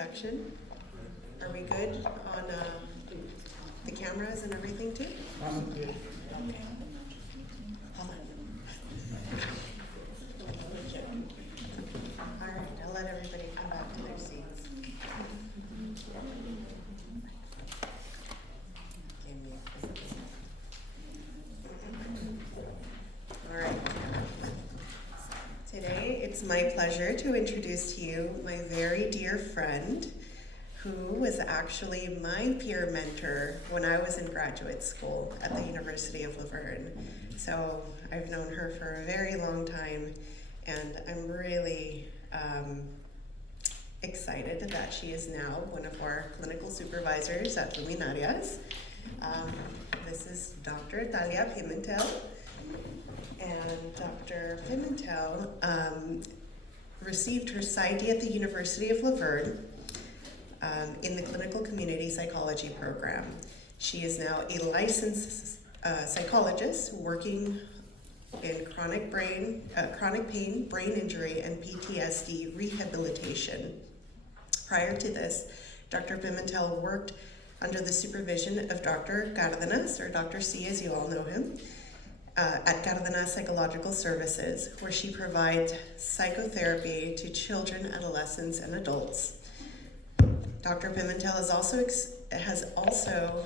Production. Are we good on the cameras and everything too? Good. Okay. Hold on. All right, I'll let everybody come back to their seats. All right. Today, it's my pleasure to introduce to you my very dear friend, who was actually my peer mentor when I was in graduate school at the University of Laverne. So I've known her for a very long time, and I'm really excited that she is now one of our clinical supervisors at Luminarias. This is Dr. Dalia Pimentel, and Dr. Pimentel received her PsyD at the University of Laverne in the clinical community psychology program. She is now a licensed psychologist working in chronic pain, brain injury, and PTSD rehabilitation. Prior to this, Dr. Pimentel worked under the supervision of Dr. Cardenas, or Dr. C as you all know him, at Cardenas Psychological Services, where she provides psychotherapy to children, adolescents, and adults. Dr. Pimentel has also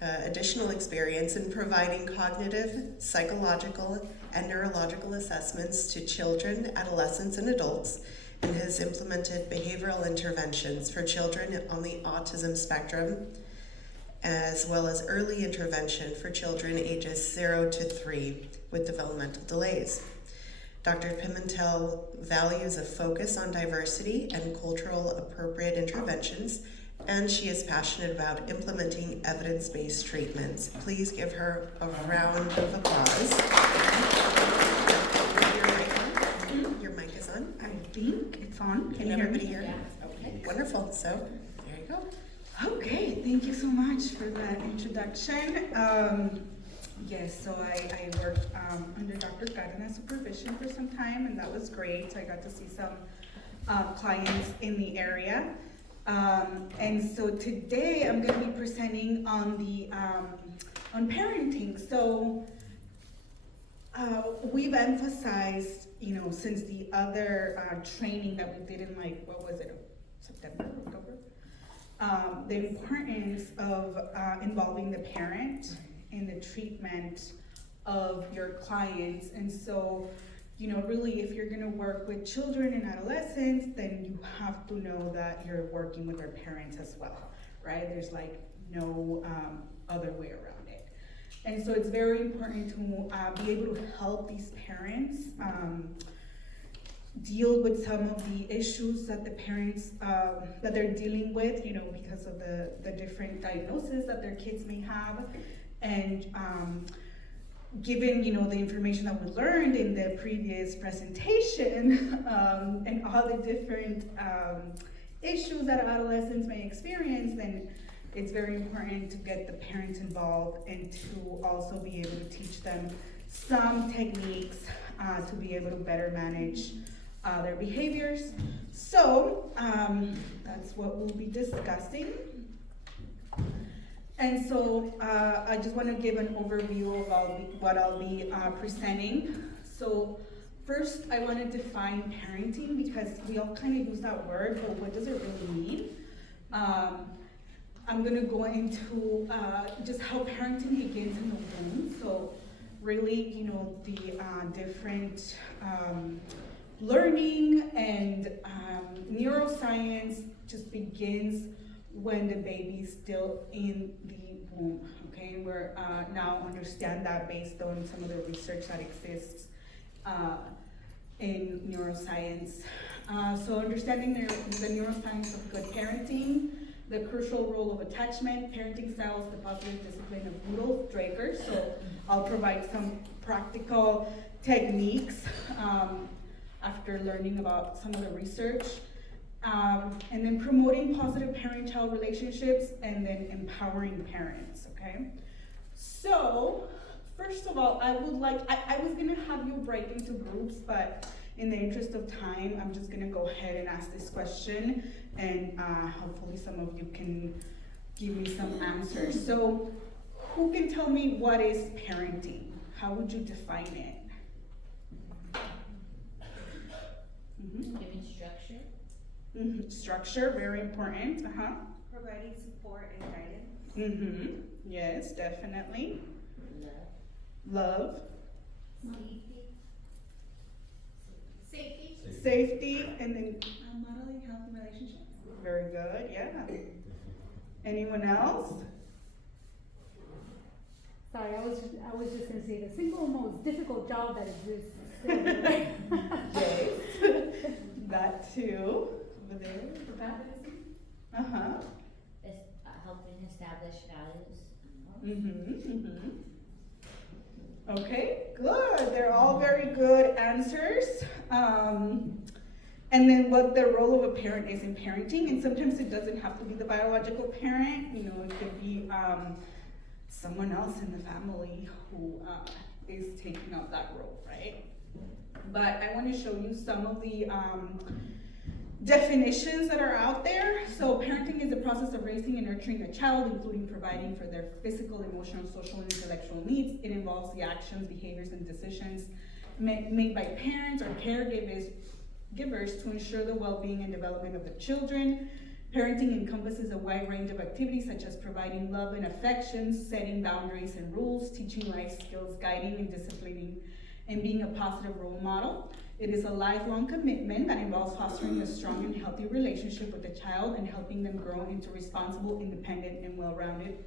additional experience in providing cognitive, psychological, and neurological assessments to children, adolescents, and adults, and has implemented behavioral interventions for children on the autism spectrum, as well as early intervention for children ages 0 to 3 with developmental delays. Dr. Pimentel values a focus on diversity and cultural appropriate interventions, and she is passionate about implementing evidence-based treatments. Please give her a round of applause. Your mic is on? I think it's on. Can everybody hear? Yeah. Okay, wonderful. So, there you go. Okay, thank you so much for that introduction. Yes, so I worked under Dr. Cardenas' supervision for some time, and that was great. I got to see some clients in the area. And so today I'm going to be presenting on the on parenting. So we've emphasized, since the other training that we did in September, October, the importance of involving the parent in the treatment of your clients. And so, really, if you're gonna work with children and adolescents, then you have to know that you're working with their parents as well, right? There's no other way around it. And so it's very important to be able to help these parents deal with some of the issues that the parents, that they're dealing with, because of the different diagnoses that their kids may have. And given, the information that we learned in the previous presentation, and all the different issues that adolescents may experience, then it's very important to get the parents involved and to also be able to teach them some techniques to be able to better manage their behaviors. So that's what we'll be discussing. And so I just want to give an overview of what I'll be presenting. So first, I want to define parenting, because we all kind of use that word, but what does it really mean? I'm going to go into just how parenting begins in the womb. So really, the different learning and neuroscience just begins when the baby's still in the womb, okay? And we're now understand that based on some of the research that exists in neuroscience. So understanding the neuroscience of good parenting, the crucial role of attachment, parenting styles, the positive discipline of Rudolf Dreikurs. So I'll provide some practical techniques after learning about some of the research. And then promoting positive parent-child relationships, and then empowering parents, okay? So, first of all, I was gonna have you break into groups, but in the interest of time, I'm just gonna go ahead and ask this question, and hopefully some of you can give me some answers. So, who can tell me what is parenting? How would you define it? Giving structure. Structure, very important. Providing support and guidance. Yes, definitely. Love. Love. Safety. Safety, and then Modeling healthy relationships. very good, yeah. Anyone else? Sorry, I was just gonna say the single most difficult job that exists. Yes. That too. Over there. Helping establish values. Okay, good. They're all very good answers. And then what the role of a parent is in parenting, and sometimes it doesn't have to be the biological parent, you know, it could be someone else in the family who is taking up that role, right? But I want to show you some of the definitions that are out there. So parenting is the process of raising and nurturing a child, including providing for their physical, emotional, social, and intellectual needs. It involves the actions, behaviors, and decisions made by parents or caregivers to ensure the well-being and development of the children. Parenting encompasses a wide range of activities such as providing love and affection, setting boundaries and rules, teaching life skills, guiding and disciplining, and being a positive role model. It is a lifelong commitment that involves fostering a strong and healthy relationship with the child and helping them grow into responsible, independent, and well-rounded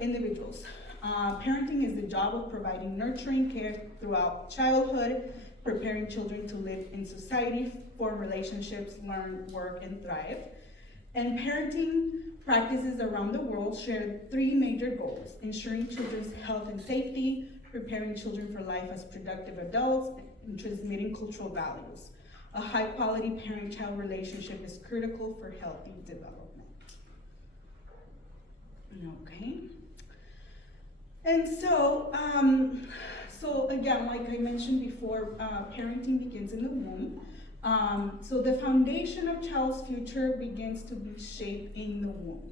individuals. Parenting is the job of providing nurturing care throughout childhood, preparing children to live in society, form relationships, learn, work, and thrive. And parenting practices around the world share three major goals: ensuring children's health and safety, preparing children for life as productive adults, and transmitting cultural values. A high-quality parent-child relationship is critical for healthy development. Okay. And so again, like I mentioned before, parenting begins in the womb. So the foundation of child's future begins to be shaped in the womb.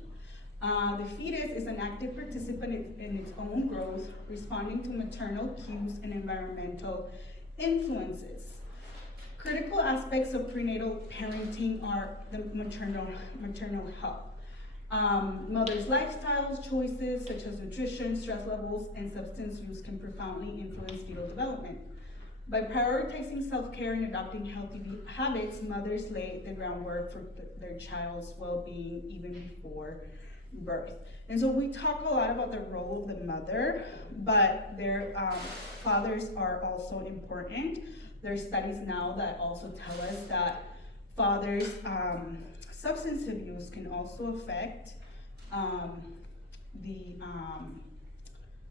The fetus is an active participant in its own growth, responding to maternal cues and environmental influences. Critical aspects of prenatal parenting are the maternal health. Mother's lifestyles, choices such as nutrition, stress levels, and substance use can profoundly influence fetal development. By prioritizing self-care and adopting healthy habits, mothers lay the groundwork for their child's well-being even before birth. And so we talk a lot about the role of the mother, but their fathers are also important. There are studies now that also tell us that fathers' substance abuse can also affect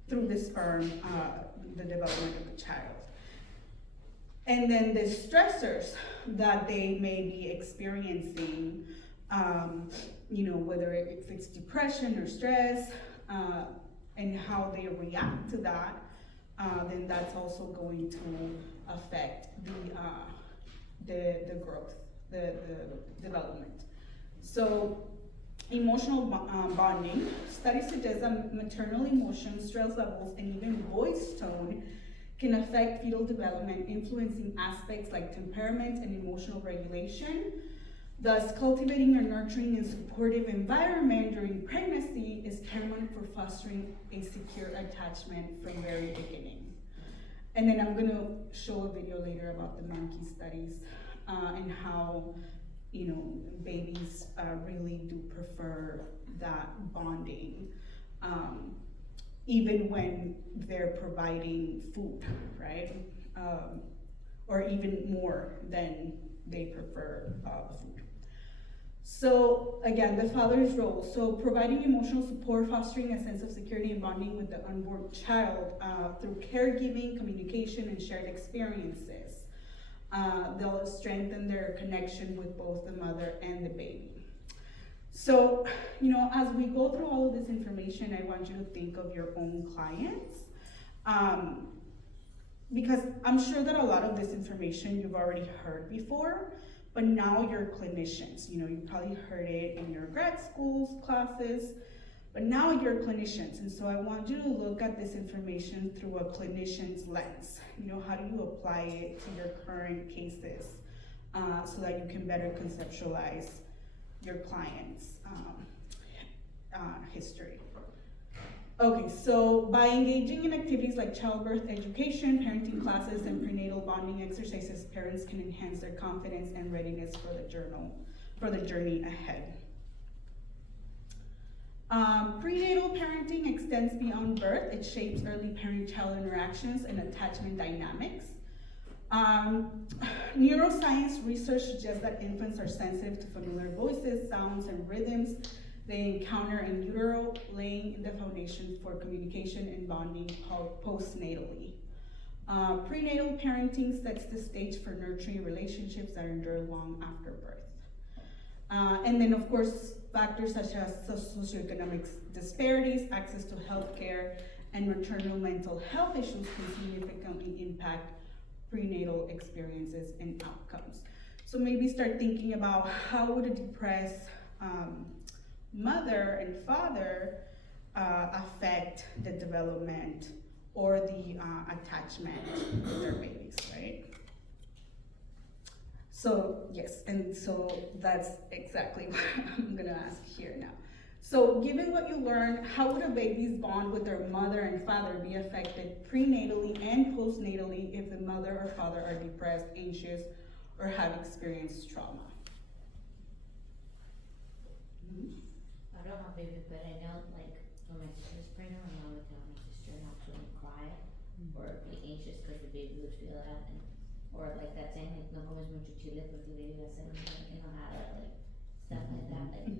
through the sperm, the development of the child. And then the stressors that they may be experiencing, whether if it's depression or stress, and how they react to that, then that's also going to affect the growth, the development. So emotional bonding. Studies suggest that maternal emotions, stress levels, and even voice tone can affect fetal development, influencing aspects like temperament and emotional regulation. Thus, cultivating a nurturing and supportive environment during pregnancy is paramount for fostering a secure attachment from very beginning. And then I'm gonna show a video later about the monkey studies and how, babies really do prefer that bonding, even when they're providing food, right? Or even more than they prefer food. So again, the father's role. So providing emotional support, fostering a sense of security and bonding with the unborn child through caregiving, communication, and shared experiences. They'll strengthen their connection with both the mother and the baby. So, as we go through all of this information, I want you to think of your own clients. because I'm sure that a lot of this information you've already heard before, but now you're clinicians. You probably heard it in your grad schools, classes, but now you're clinicians. And so I want you to look at this information through a clinician's lens. How do you apply it to your current cases so that you can better conceptualize your client's history. Okay, so by engaging in activities like childbirth education, parenting classes, and prenatal bonding exercises, parents can enhance their confidence and readiness for the journey ahead. Prenatal parenting extends beyond birth. It shapes early parent-child interactions and attachment dynamics. Neuroscience research suggests that infants are sensitive to familiar voices, sounds, and rhythms they encounter in utero, laying the foundation for communication and bonding postnatally. Prenatal parenting sets the stage for nurturing relationships that endure long after birth. And then, of course, factors such as socioeconomic disparities, access to healthcare, and maternal mental health issues can significantly impact prenatal experiences and outcomes. So maybe start thinking about how would a depressed mother and father affect the development or the attachment with their babies, right? So yes, and so that's exactly what I'm gonna ask here now. So given what you learned, how would a baby's bond with their mother and father be affected prenatally and postnatally if the mother or father are depressed, anxious, or have experienced trauma? I don't know, baby, but I know, like, when my sister was pregnant, my mom would tell my sister not to cry or be anxious because the baby would feel that, or like that saying, like, no comes mucho chile porque the baby va a ser enojada, like, stuff like that, like.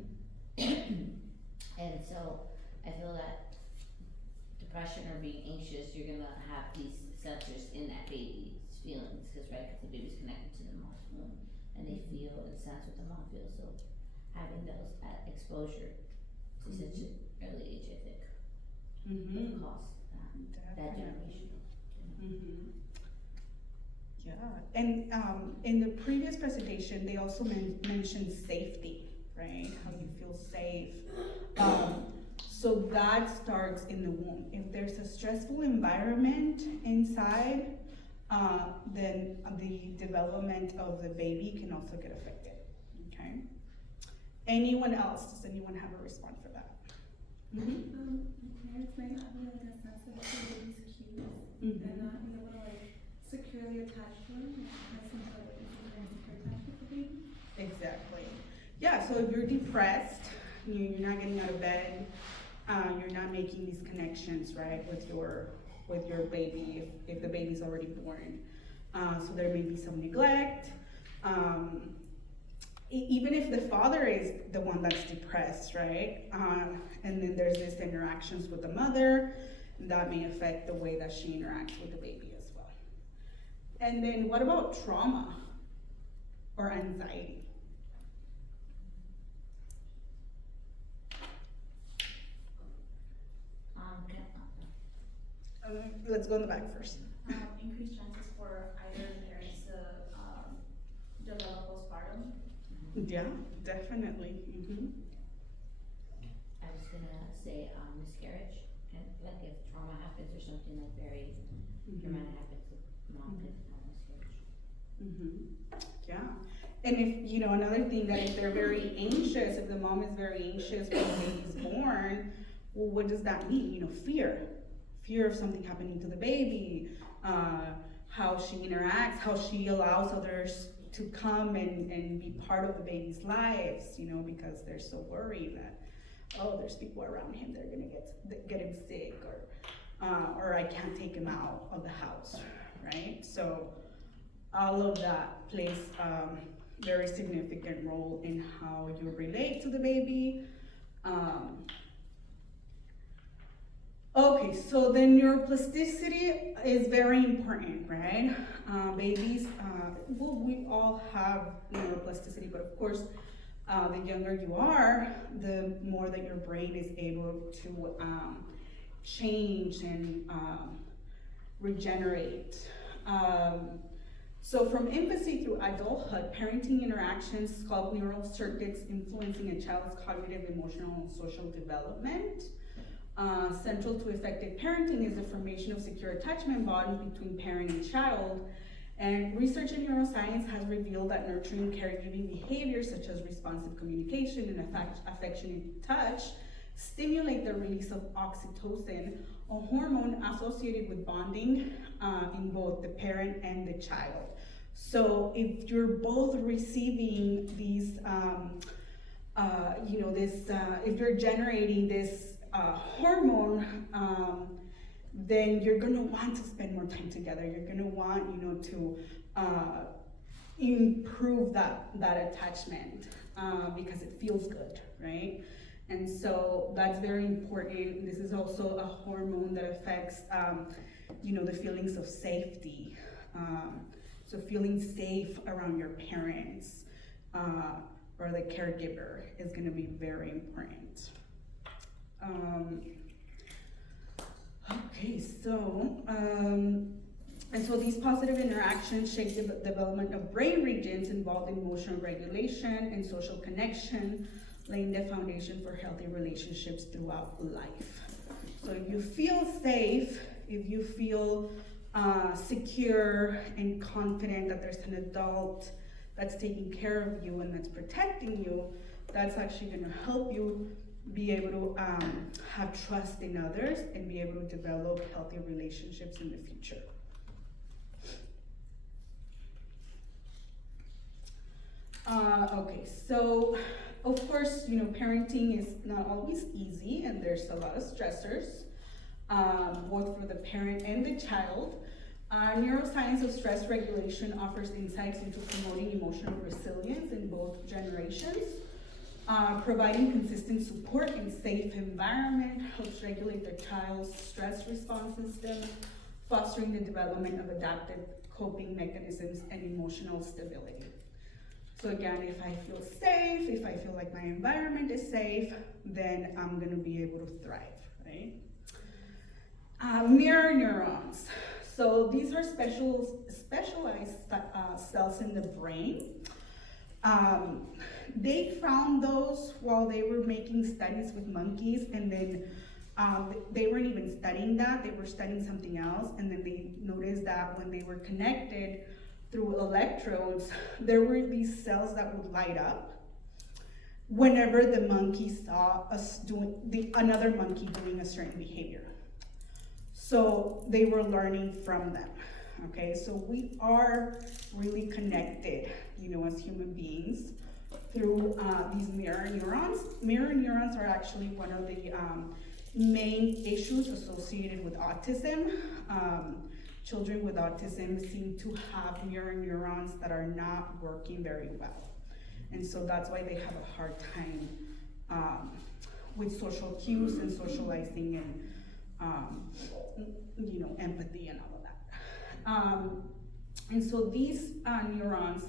And so, I feel that depression or being anxious, you're gonna have these sensors in that baby's feelings, cause the baby's connected to the mom's womb, and they feel and sense what the mom feels, so having those exposure to such an early age, I think, would cause that generation. Yeah, and in the previous presentation, they also mentioned safety, right? How you feel safe. So that starts in the womb. If there's a stressful environment inside, then the development of the baby can also get affected, okay? Anyone else? Does anyone have a response for that? Parents might not be like a sense of the baby's cues and not be able to like securely attach to them, because sometimes like secure attach with the baby. Exactly. Yeah, so if you're depressed, you're not getting out of bed, you're not making these connections, right, with your baby if the baby's already born. So there may be some neglect. Even if the father is the one that's depressed, right? And then there's these interactions with the mother, that may affect the way that she interacts with the baby as well. And then what about trauma or anxiety? Let's go in the back first. Increased chances for either parents to develop postpartum. Yeah, definitely. I was gonna say, miscarriage, and like if trauma happens or something like very dramatic happens, the mom could have miscarriage. Yeah, and if, another thing that if they're very anxious, if the mom is very anxious when the baby's born, well, what does that mean? Fear of something happening to the baby, how she interacts, how she allows others to come and be part of the baby's lives, because they're so worried that, oh, there's people around him, they're gonna get him sick, or I can't take him out of the house, right? So all of that plays a very significant role in how you relate to the baby. Okay, so the neuroplasticity is very important, right? Babies, we all have neuroplasticity, but of course, the younger you are, the more that your brain is able to change and regenerate So from infancy through adulthood, parenting interactions sculpt neural circuits influencing a child's cognitive, emotional, and social development. Central to effective parenting is the formation of secure attachment bonds between parent and child. And research in neuroscience has revealed that nurturing caregiving behaviors such as responsive communication and affectionate touch stimulate the release of oxytocin, a hormone associated with bonding in both the parent and the child. So if you're both receiving these, if you're generating this hormone, then you're gonna want to spend more time together. You're gonna want, to improve that attachment because it feels good, right? And so that's very important. This is also a hormone that affects, the feelings of safety. So feeling safe around your parents or the caregiver is gonna be very important. Okay, so, and so these positive interactions shape the development of brain regions involved in emotional regulation and social connection, laying the foundation for healthy relationships throughout life. So if you feel safe, if you feel secure and confident that there's an adult that's taking care of you and that's protecting you, that's actually gonna help you be able to have trust in others and be able to develop healthy relationships in the future. Okay, so of course, parenting is not always easy and there's a lot of stressors, both for the parent and the child. Neuroscience of stress regulation offers insights into promoting emotional resilience in both generations. Providing consistent support in safe environment helps regulate the child's stress response system, fostering the development of adaptive coping mechanisms and emotional stability. So again, if I feel safe, if I feel like my environment is safe, then I'm gonna be able to thrive, right? Mirror neurons. So these are specialized cells in the brain. They found those while they were making studies with monkeys, and then they weren't even studying that, they were studying something else, and then they noticed that when they were connected through electrodes, there were these cells that would light up whenever the monkey saw another monkey doing a certain behavior. So they were learning from them, okay? So we are really connected, as human beings through these mirror neurons. Mirror neurons are actually one of the main issues associated with autism. Children with autism seem to have mirror neurons that are not working very well. And so that's why they have a hard time with social cues and socializing and empathy and all of that. And so these neurons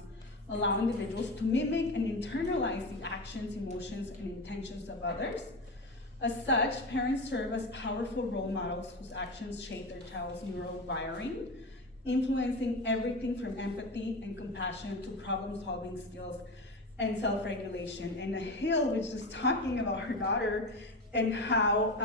allow individuals to mimic and internalize the actions, emotions, and intentions of others. As such, parents serve as powerful role models whose actions shape their child's neural wiring, influencing everything from empathy and compassion to problem-solving skills and self-regulation. And Hill was just talking about her daughter and how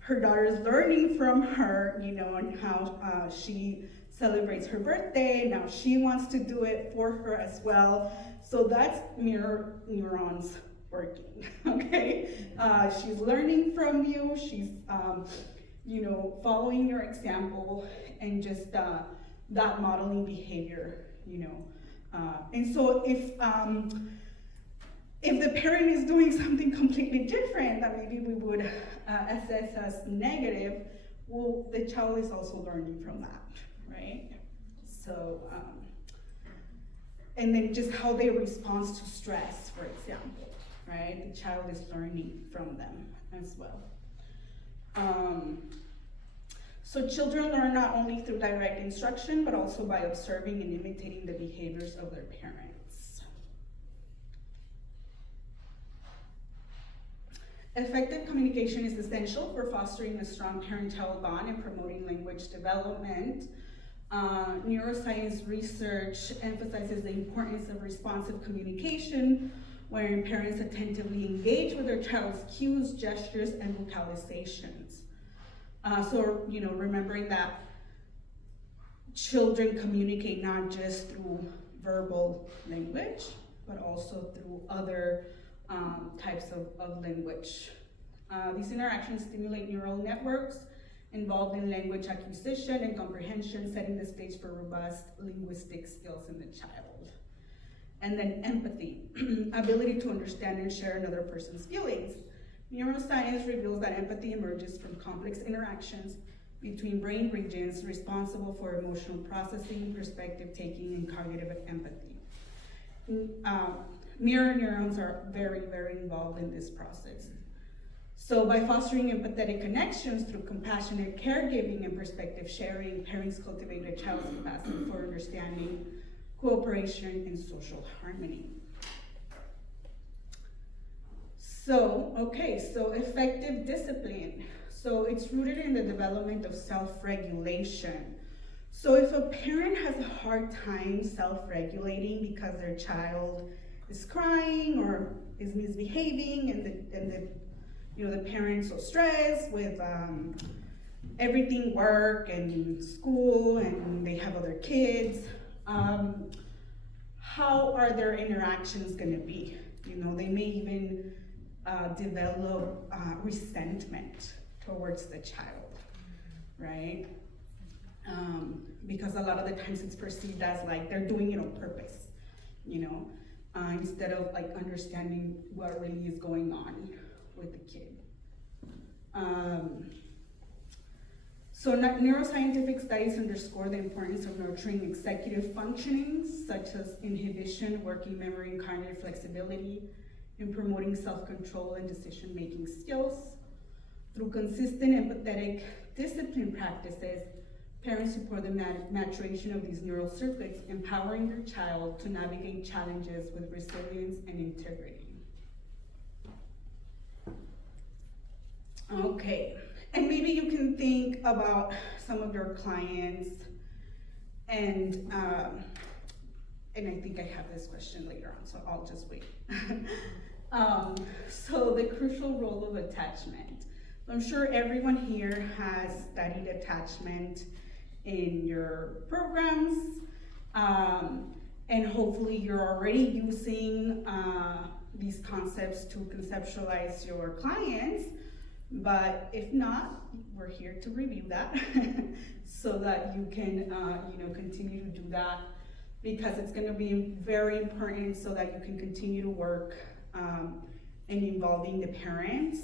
her daughter is learning from her, and how she celebrates her birthday. Now she wants to do it for her as well. So that's mirror neurons working, okay? She's learning from you, she's, following your example and just that modeling behavior, And so if the parent is doing something completely different that maybe we would assess as negative, well, the child is also learning from that, right? So, and then just how they respond to stress, for example, right? The child is learning from them as well. So children learn not only through direct instruction, but also by observing and imitating the behaviors of their parents. Effective communication is essential for fostering a strong parent-child bond and promoting language development. Neuroscience research emphasizes the importance of responsive communication, wherein parents attentively engage with their child's cues, gestures, and vocalizations. So, remembering that children communicate not just through verbal language, but also through other types of language. These interactions stimulate neural networks involved in language acquisition and comprehension, setting the stage for robust linguistic skills in the child. And then empathy, ability to understand and share another person's feelings. Neuroscience reveals that empathy emerges from complex interactions between brain regions responsible for emotional processing, perspective taking, and cognitive empathy. Mirror neurons are very, very involved in this process. So by fostering empathetic connections through compassionate caregiving and perspective sharing, parents cultivate a child's capacity for understanding, cooperation, and social harmony. So effective discipline. So it's rooted in the development of self-regulation. So if a parent has a hard time self-regulating because their child is crying or is misbehaving, and the parent's so stressed with everything, work and school, and they have other kids, how are their interactions going to be? They may even develop resentment towards the child, right? Because a lot of the times it's perceived as like they're doing it on purpose, instead of like understanding what really is going on with the kid. So neuroscientific studies underscore the importance of nurturing executive functionings such as inhibition, working memory, and cognitive flexibility, in promoting self-control and decision-making skills. Through consistent empathetic discipline practices, parents support the maturation of these neural circuits, empowering their child to navigate challenges with resilience and integrity. Okay, and maybe you can think about some of your clients, and I think I have this question later on, so I'll just wait. So the crucial role of attachment. I'm sure everyone here has studied attachment in your programs, and hopefully you're already using these concepts to conceptualize your clients. But if not, we're here to review that so that you can continue to do that, because it's going to be very important so that you can continue to work in involving the parents,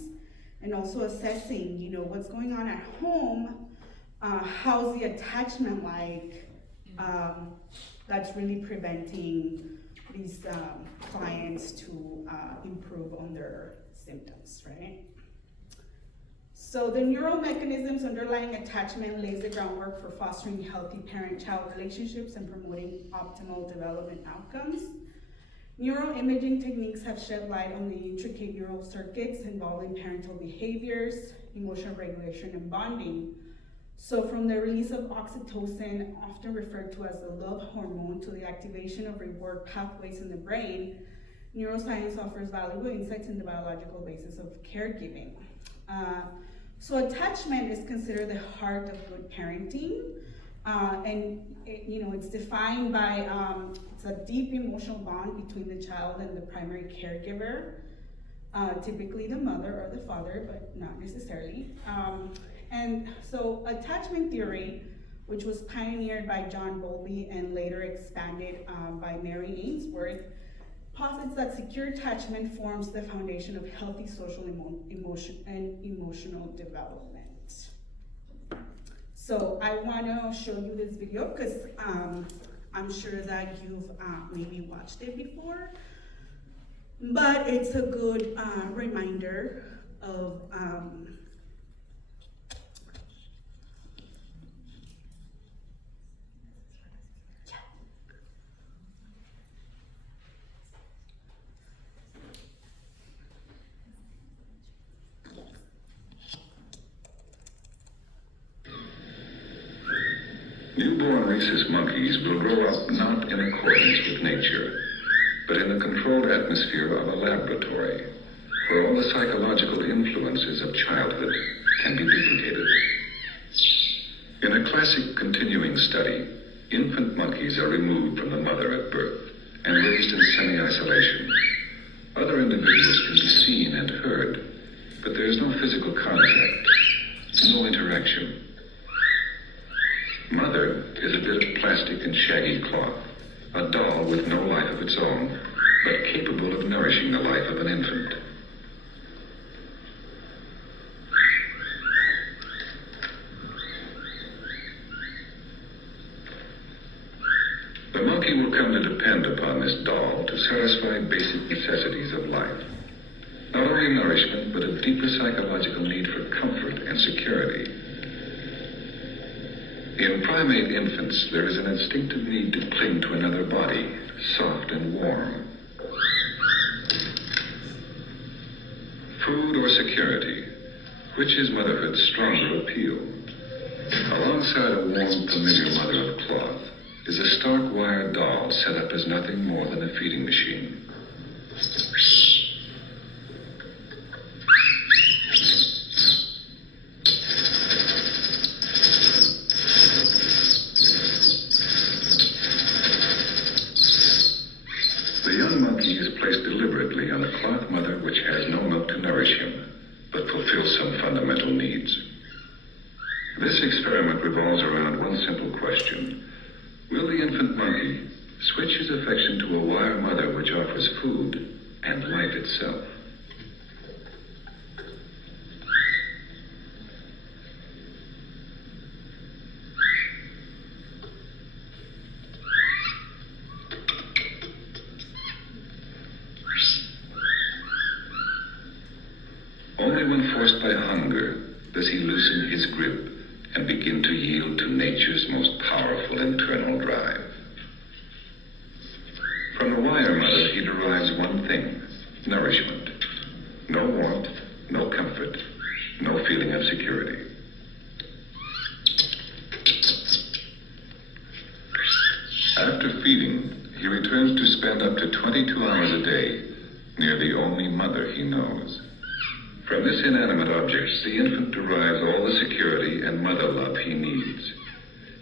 and also assessing what's going on at home, how's the attachment like, that's really preventing these clients to improve on their symptoms, right? So the neural mechanisms underlying attachment lays the groundwork for fostering healthy parent-child relationships and promoting optimal development outcomes. Neuroimaging techniques have shed light on the intricate neural circuits involving parental behaviors, emotional regulation, and bonding. So from the release of oxytocin, often referred to as the love hormone, to the activation of reward pathways in the brain, neuroscience offers valuable insights in the biological basis of caregiving. So attachment is considered the heart of good parenting, and it's defined by it's a deep emotional bond between the child and the primary caregiver, typically the mother or the father, but not necessarily. And so attachment theory, which was pioneered by John Bowlby and later expanded by Mary Ainsworth, posits that secure attachment forms the foundation of healthy social emotional development. So I want to show you this video because I'm sure that you've maybe watched it before, but it's a good reminder of Newborn rhesus monkeys will grow up not in accordance with nature, but in the controlled atmosphere of a laboratory, where all the psychological influences of childhood can be duplicated. In a classic continuing study, infant monkeys are removed from the mother at birth and raised in semi-isolation. Other individuals can be seen and heard, but there is no physical contact, no interaction. Mother is a bit of plastic and shaggy cloth, a doll with no life of its own, but capable of nourishing the life of an infant. The monkey will come to depend upon this doll to satisfy basic necessities of life. Not only nourishment, but a deeper psychological need for comfort and security. In primate infants, there is an instinctive need to cling to another body, soft and warm. Food or security, which is motherhood's stronger appeal? Alongside a warm, familiar mother of cloth is a stark wire doll set up as nothing more than a feeding machine. The young monkey is placed deliberately on a cloth mother which has no milk to nourish him, but fulfills some fundamental needs. This experiment revolves around one simple question. Will the infant monkey switch his affection to a wire mother which offers food and life itself? Only when forced by hunger does he loosen his grip and begin to yield to nature's most powerful internal drive. From the wire mother, he derives one thing: nourishment. No warmth, no comfort, no feeling of security. After feeding, he returns to spend up to 22 hours a day near the only mother he knows. From this inanimate object, the infant derives all the security and mother love he needs.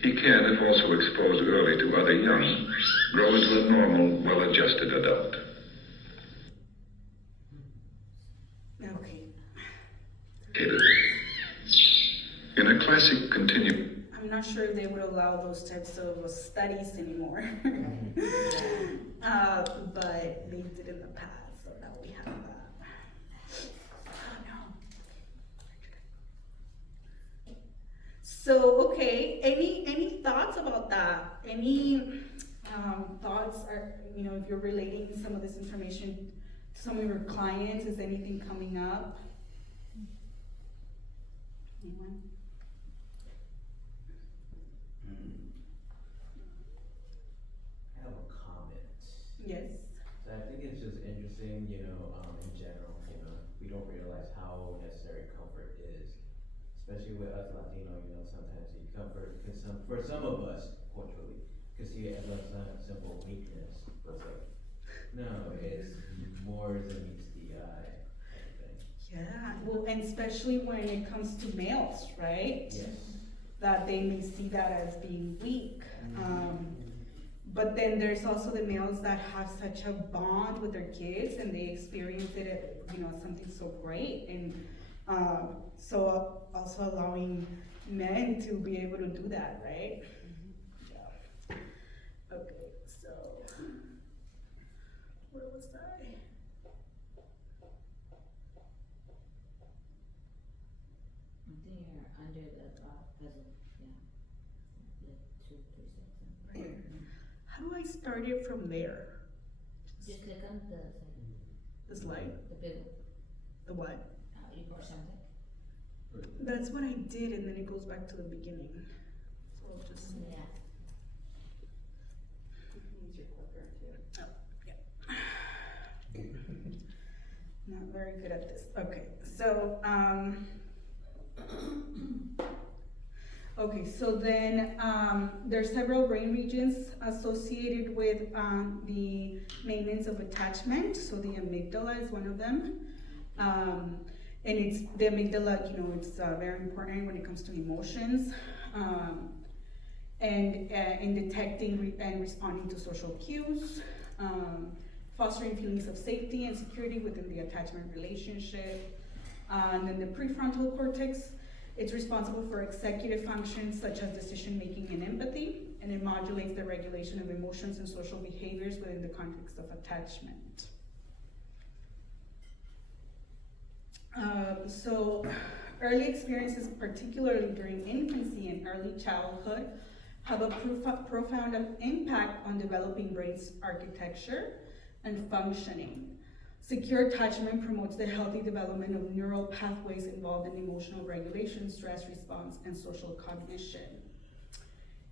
He can, if also exposed early to other young, grow into a normal, well-adjusted adult. Okay. In a classic continuum, I'm not sure if they would allow those types of studies anymore. But they did in the past, so now we have that. So, okay, any thoughts about that? Any thoughts, are, if you're relating some of this information to some of your clients, is anything coming up? Anyone? I have a comment. Yes. So I think it's just interesting, in general, we don't realize how necessary comfort is, especially with us Latino, sometimes you comfort, because for some of us, culturally, because see it as a simple weakness, but it's like, no, it's more than meets the eye, type of thing. Yeah, well, and especially when it comes to males, right? Yes. That they may see that as being weak. But then there's also the males that have such a bond with their kids and they experience it as, something so great. And so also allowing men to be able to do that, right? Yeah. Okay, so where was I? I think you're under the puzzle, yeah. The 2, 3 steps. Right. How do I start it from there? Just click on the The slide? the big one. The what? You or something. That's what I did, and then it goes back to the beginning. So I'll just. Yeah. Use your clicker too. Oh, yeah. Not very good at this. Okay, so Okay, so then there's several brain regions associated with the maintenance of attachment. So the amygdala is one of them. And it's the amygdala, it's very important when it comes to emotions and in detecting and responding to social cues, fostering feelings of safety and security within the attachment relationship. And then the prefrontal cortex, it's responsible for executive functions such as decision-making and empathy, and it modulates the regulation of emotions and social behaviors within the context of attachment. So early experiences, particularly during infancy and early childhood, have a profound impact on developing brain's architecture and functioning. Secure attachment promotes the healthy development of neural pathways involved in emotional regulation, stress response, and social cognition.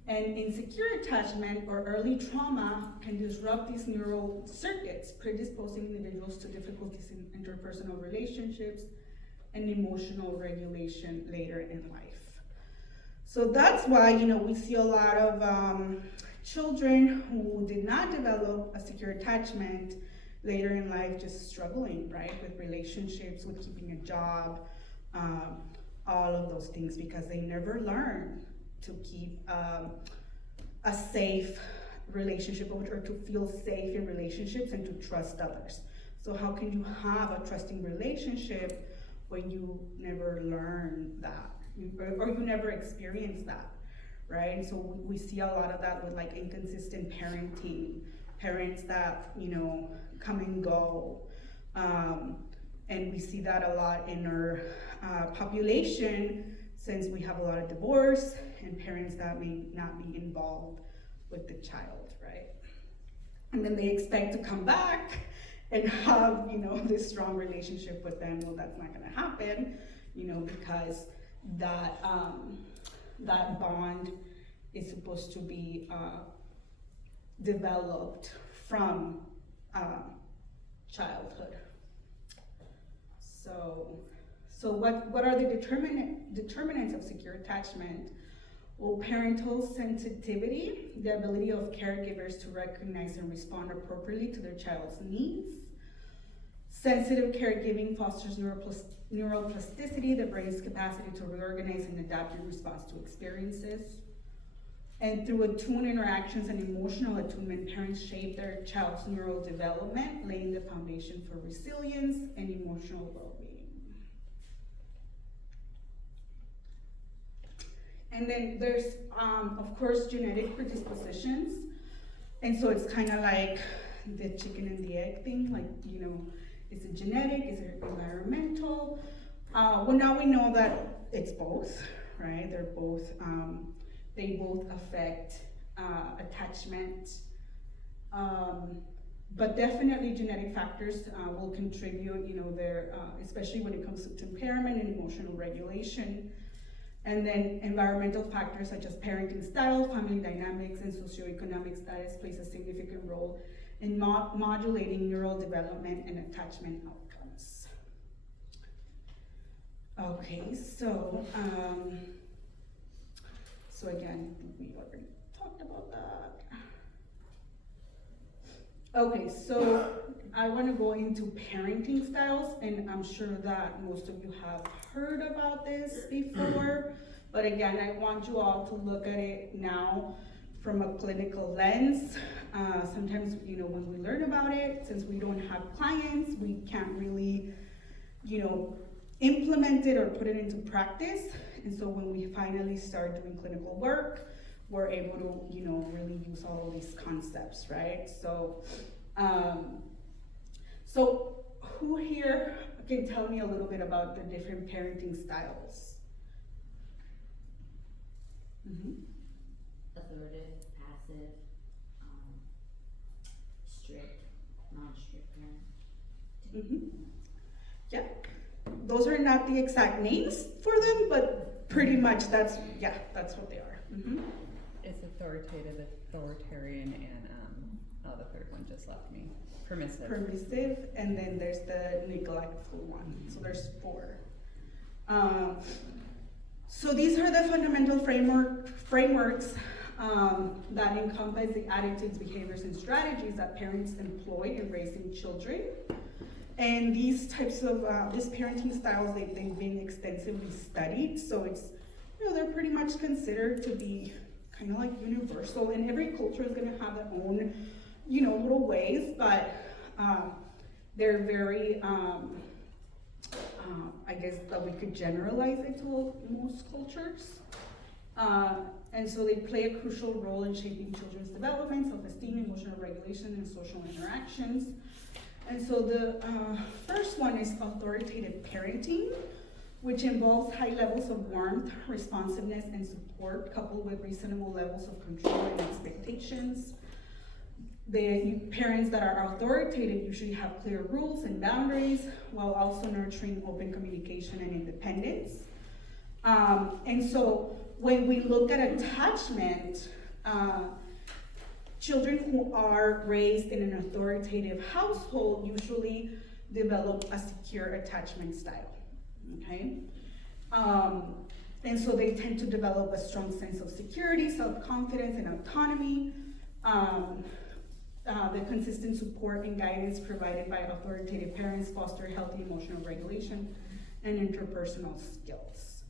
And insecure attachment or early trauma can disrupt these neural circuits, predisposing individuals to difficulties in interpersonal relationships and emotional regulation later in life. So that's why, we see a lot of children who did not develop a secure attachment later in life just struggling, right, with relationships, with keeping a job, all of those things, because they never learn to keep a safe relationship or to feel safe in relationships and to trust others. So how can you have a trusting relationship when you never learn that or you never experience that, right? So we see a lot of that with like inconsistent parenting, parents that, come and go. And we see that a lot in our population, since we have a lot of divorce and parents that may not be involved with the child, right? And then they expect to come back and have, this strong relationship with them. Well, that's not gonna happen, because that bond is supposed to be developed from childhood. So what are the determinants of secure attachment? Well, parental sensitivity, the ability of caregivers to recognize and respond appropriately to their child's needs. Sensitive caregiving fosters neuroplasticity, the brain's capacity to reorganize and adapt in response to experiences. And through attuned interactions and emotional attunement, parents shape their child's neural development, laying the foundation for resilience and emotional well-being. And then there's, of course, genetic predispositions. And so it's kind of like the chicken and the egg thing, like, is it genetic, is it environmental? Well, now we know that it's both, right? They're both, they both affect attachment. But definitely genetic factors will contribute, especially when it comes to temperament and emotional regulation. And then environmental factors such as parenting style, family dynamics, and socioeconomic status plays a significant role in modulating neural development and attachment outcomes. Okay, so again, we already talked about that. Okay, so I want to go into parenting styles, and I'm sure that most of you have heard about this before, but again, I want you all to look at it now from a clinical lens. Sometimes, when we learn about it, since we don't have clients, we can't really, implement it or put it into practice. And so when we finally start doing clinical work, we're able to, really use all of these concepts, right? So who here can tell me a little bit about the different parenting styles? Mm-hmm. Authoritative, passive, strict, non-strict parent. Mm-hmm. Yeah, those are not the exact names for them, but pretty much that's what they are. Mm-hmm. It's authoritative, authoritarian, and the third one just left me. Permissive, and then there's the neglectful one. So there's 4. So these are the fundamental frameworks that encompass the attitudes, behaviors, and strategies that parents employ in raising children. And these types of, these parenting styles, they've been extensively studied. So it's, they're pretty much considered to be kind of like universal. And every culture is going to have their own, little ways, but they're very, I guess that we could generalize it to most cultures. And so they play a crucial role in shaping children's development, self-esteem, emotional regulation, and social interactions. And so the first one is authoritative parenting, which involves high levels of warmth, responsiveness, and support, coupled with reasonable levels of control and expectations. The parents that are authoritative usually have clear rules and boundaries, while also nurturing open communication and independence. And so when we look at attachment, children who are raised in an authoritative household usually develop a secure attachment style, okay? And so they tend to develop a strong sense of security, self-confidence, and autonomy. The consistent support and guidance provided by authoritative parents foster healthy emotional regulation and interpersonal skills.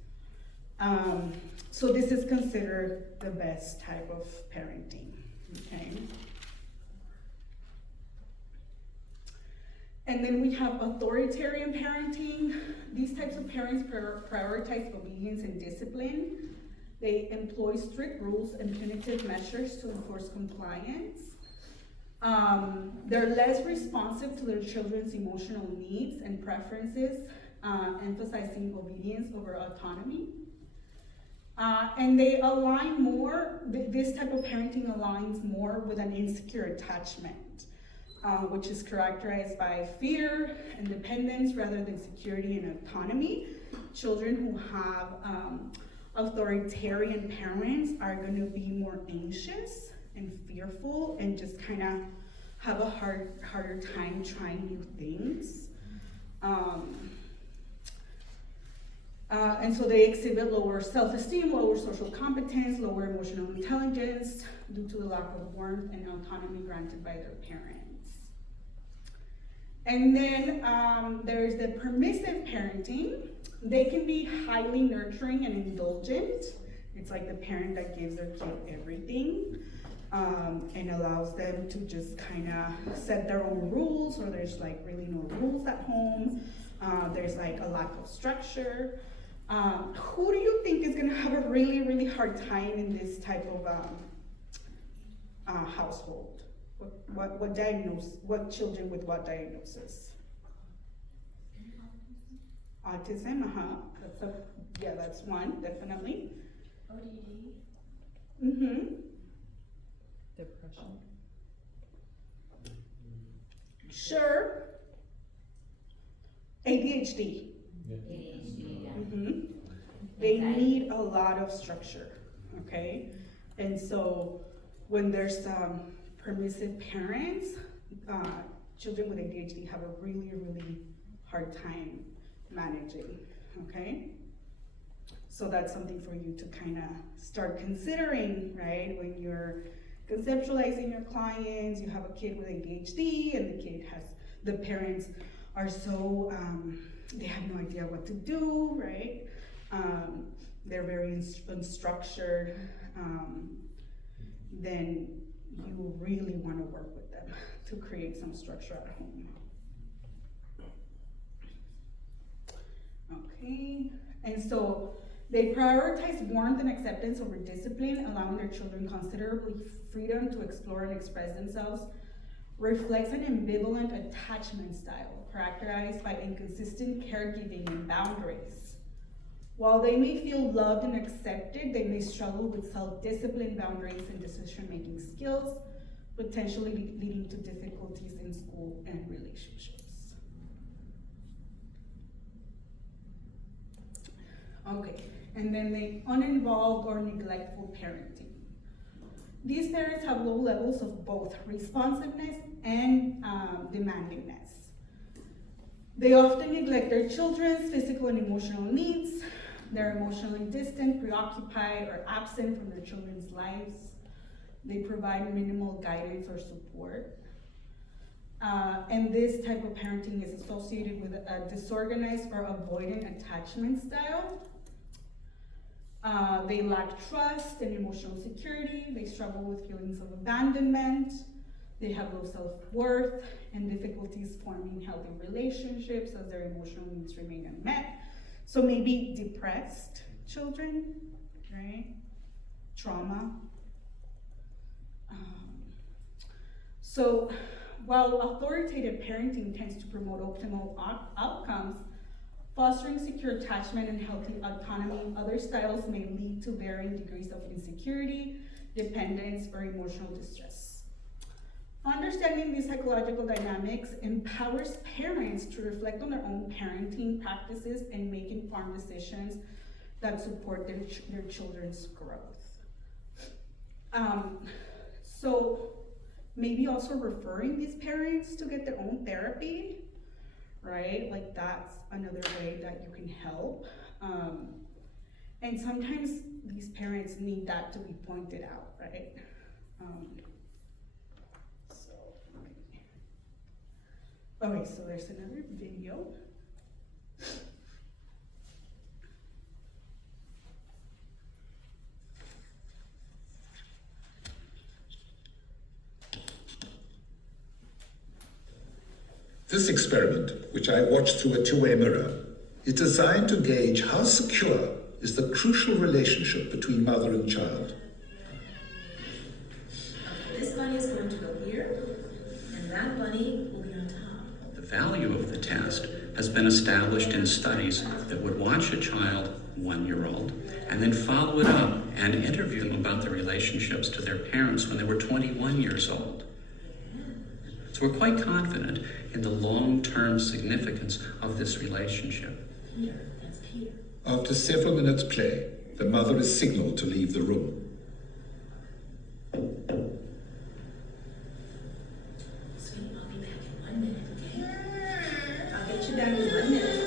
So this is considered the best type of parenting, okay? And then we have authoritarian parenting. These types of parents prioritize obedience and discipline. They employ strict rules and punitive measures to enforce compliance. They're less responsive to their children's emotional needs and preferences, emphasizing obedience over autonomy. And they align more, this type of parenting aligns more with an insecure attachment, which is characterized by fear and dependence rather than security and autonomy. Children who have authoritarian parents are going to be more anxious and fearful and just kind of have a harder time trying new things. And so they exhibit lower self-esteem, lower social competence, lower emotional intelligence due to the lack of warmth and autonomy granted by their parents. And then there's the permissive parenting. They can be highly nurturing and indulgent. It's like the parent that gives their kid everything and allows them to just kind of set their own rules, or there's like really no rules at home. There's like a lack of structure. Who do you think is going to have a really, really hard time in this type of household? What children with what diagnosis? Autism, that's one, definitely. ODD. Mm-hmm. Depression. Sure. ADHD. ADHD, yeah. Mm-hmm. They need a lot of structure, okay? And so when there's permissive parents, children with ADHD have a really, really hard time managing, okay? So that's something for you to kind of start considering, right? When you're conceptualizing your clients, you have a kid with ADHD and the parents are so, they have no idea what to do, right? They're very unstructured, then you really want to work with them to create some structure at home. Okay, and so they prioritize warmth and acceptance over discipline, allowing their children considerably freedom to explore and express themselves. Reflects an ambivalent attachment style characterized by inconsistent caregiving and boundaries. While they may feel loved and accepted, they may struggle with self-discipline, boundaries, and decision-making skills, potentially leading to difficulties in school and relationships. Okay, and then the uninvolved or neglectful parenting. These parents have low levels of both responsiveness and demandingness. They often neglect their children's physical and emotional needs, They're emotionally distant, preoccupied, or absent from their children's lives. They provide minimal guidance or support. And this type of parenting is associated with a disorganized or avoidant attachment style. They lack trust and emotional security. They struggle with feelings of abandonment. They have low self-worth and difficulties forming healthy relationships as their emotional needs remain unmet. So maybe depressed children, right? Trauma. So while authoritative parenting tends to promote optimal outcomes, fostering secure attachment and healthy autonomy in other styles may lead to varying degrees of insecurity, dependence, or emotional distress. Understanding these psychological dynamics empowers parents to reflect on their own parenting practices and make informed decisions that support their children's growth. So maybe also referring these parents to get their own therapy, right? Like that's another way that you can help. And sometimes these parents need that to be pointed out, right? Okay, so there's another video. This experiment, which I watched through a two-way mirror, is designed to gauge how secure is the crucial relationship between mother and child. This bunny is going to go here, and that bunny will be on top. The value of the test has been established in studies that would watch a child, 1-year-old, and then follow it up and interview them about their relationships to their parents when they were 21 years old. So we're quite confident in the long-term significance of this relationship. Here, that's here. After several minutes play, the mother is signaled to leave the room. Sweetie, I'll be back in 1 minute, okay? I'll get you back in 1 minute.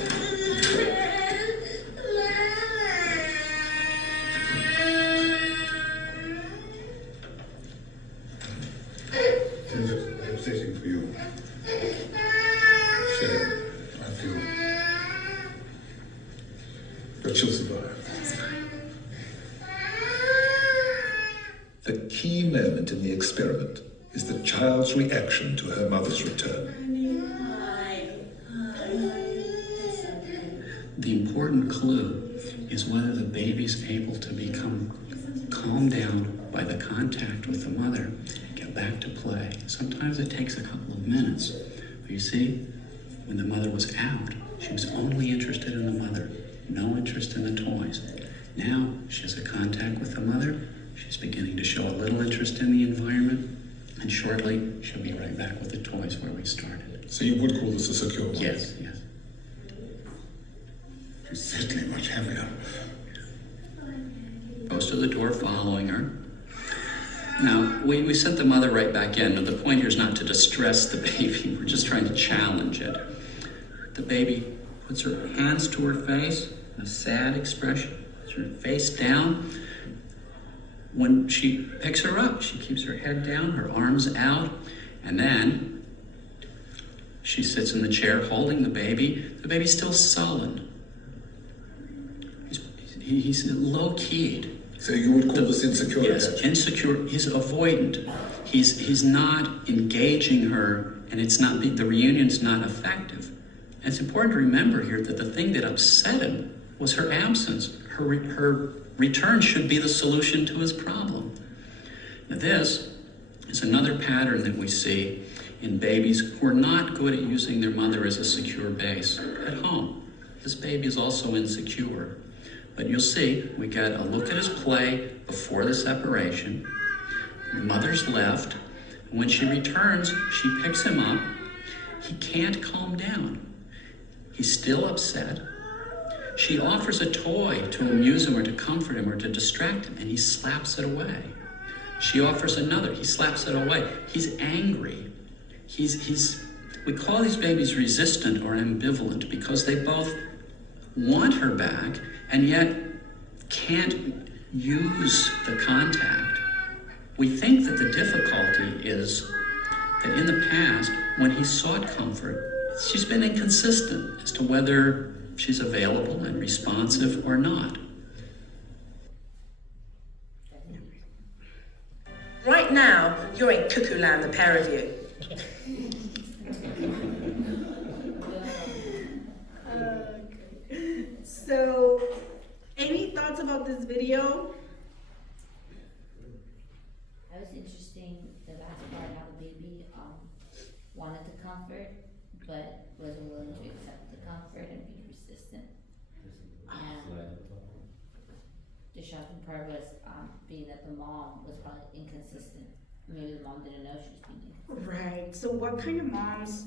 I'm sitting for you. Shame, I feel. But she'll survive. The key moment in the experiment is the child's reaction to her mother's return. The important clue is whether the baby's able to become calmed down by the contact with the mother, get back to play. Sometimes it takes a couple of minutes. But you see, when the mother was out, she was only interested in the mother, no interest in the toys. Now she has a contact with the mother, she's beginning to show a little interest in the environment, and shortly she'll be right back with the toys where we started. So you would call this a secure one? Yes, yes. She's certainly much heavier. Goes to the door following her. Now, we sent the mother right back in. Now, the point here is not to distress the baby. We're just trying to challenge it. The baby puts her hands to her face, a sad expression, puts her face down. When she picks her up, she keeps her head down, her arms out, and then she sits in the chair holding the baby. The baby's still sullen. He's low-keyed. So you would call this insecure? Yes, insecure. He's avoidant. He's not engaging her, and it's not the reunion's not effective. And it's important to remember here that the thing that upset him was her absence. Her return should be the solution to his problem. Now this is another pattern that we see in babies who are not good at using their mother as a secure base at home. This baby is also insecure. But you'll see, we got a look at his play before the separation. The mother's left. And when she returns, she picks him up. He can't calm down. He's still upset. She offers a toy to amuse him or to comfort him or to distract him, and he slaps it away. She offers another. He slaps it away. He's angry. We call these babies resistant or ambivalent because they both want her back, and yet can't use the contact. We think that the difficulty is that in the past, when he sought comfort, she's been inconsistent as to whether she's available and responsive or not. Right now, you're in cuckoo land, the pair of you. So, any thoughts about this video? That was interesting, the last part, how the baby, wanted the comfort, but wasn't willing to accept the comfort and be resistant. And the shocking part was, being that the mom was probably inconsistent. Maybe the mom didn't know she was being inconsistent. Right, so what kind of moms,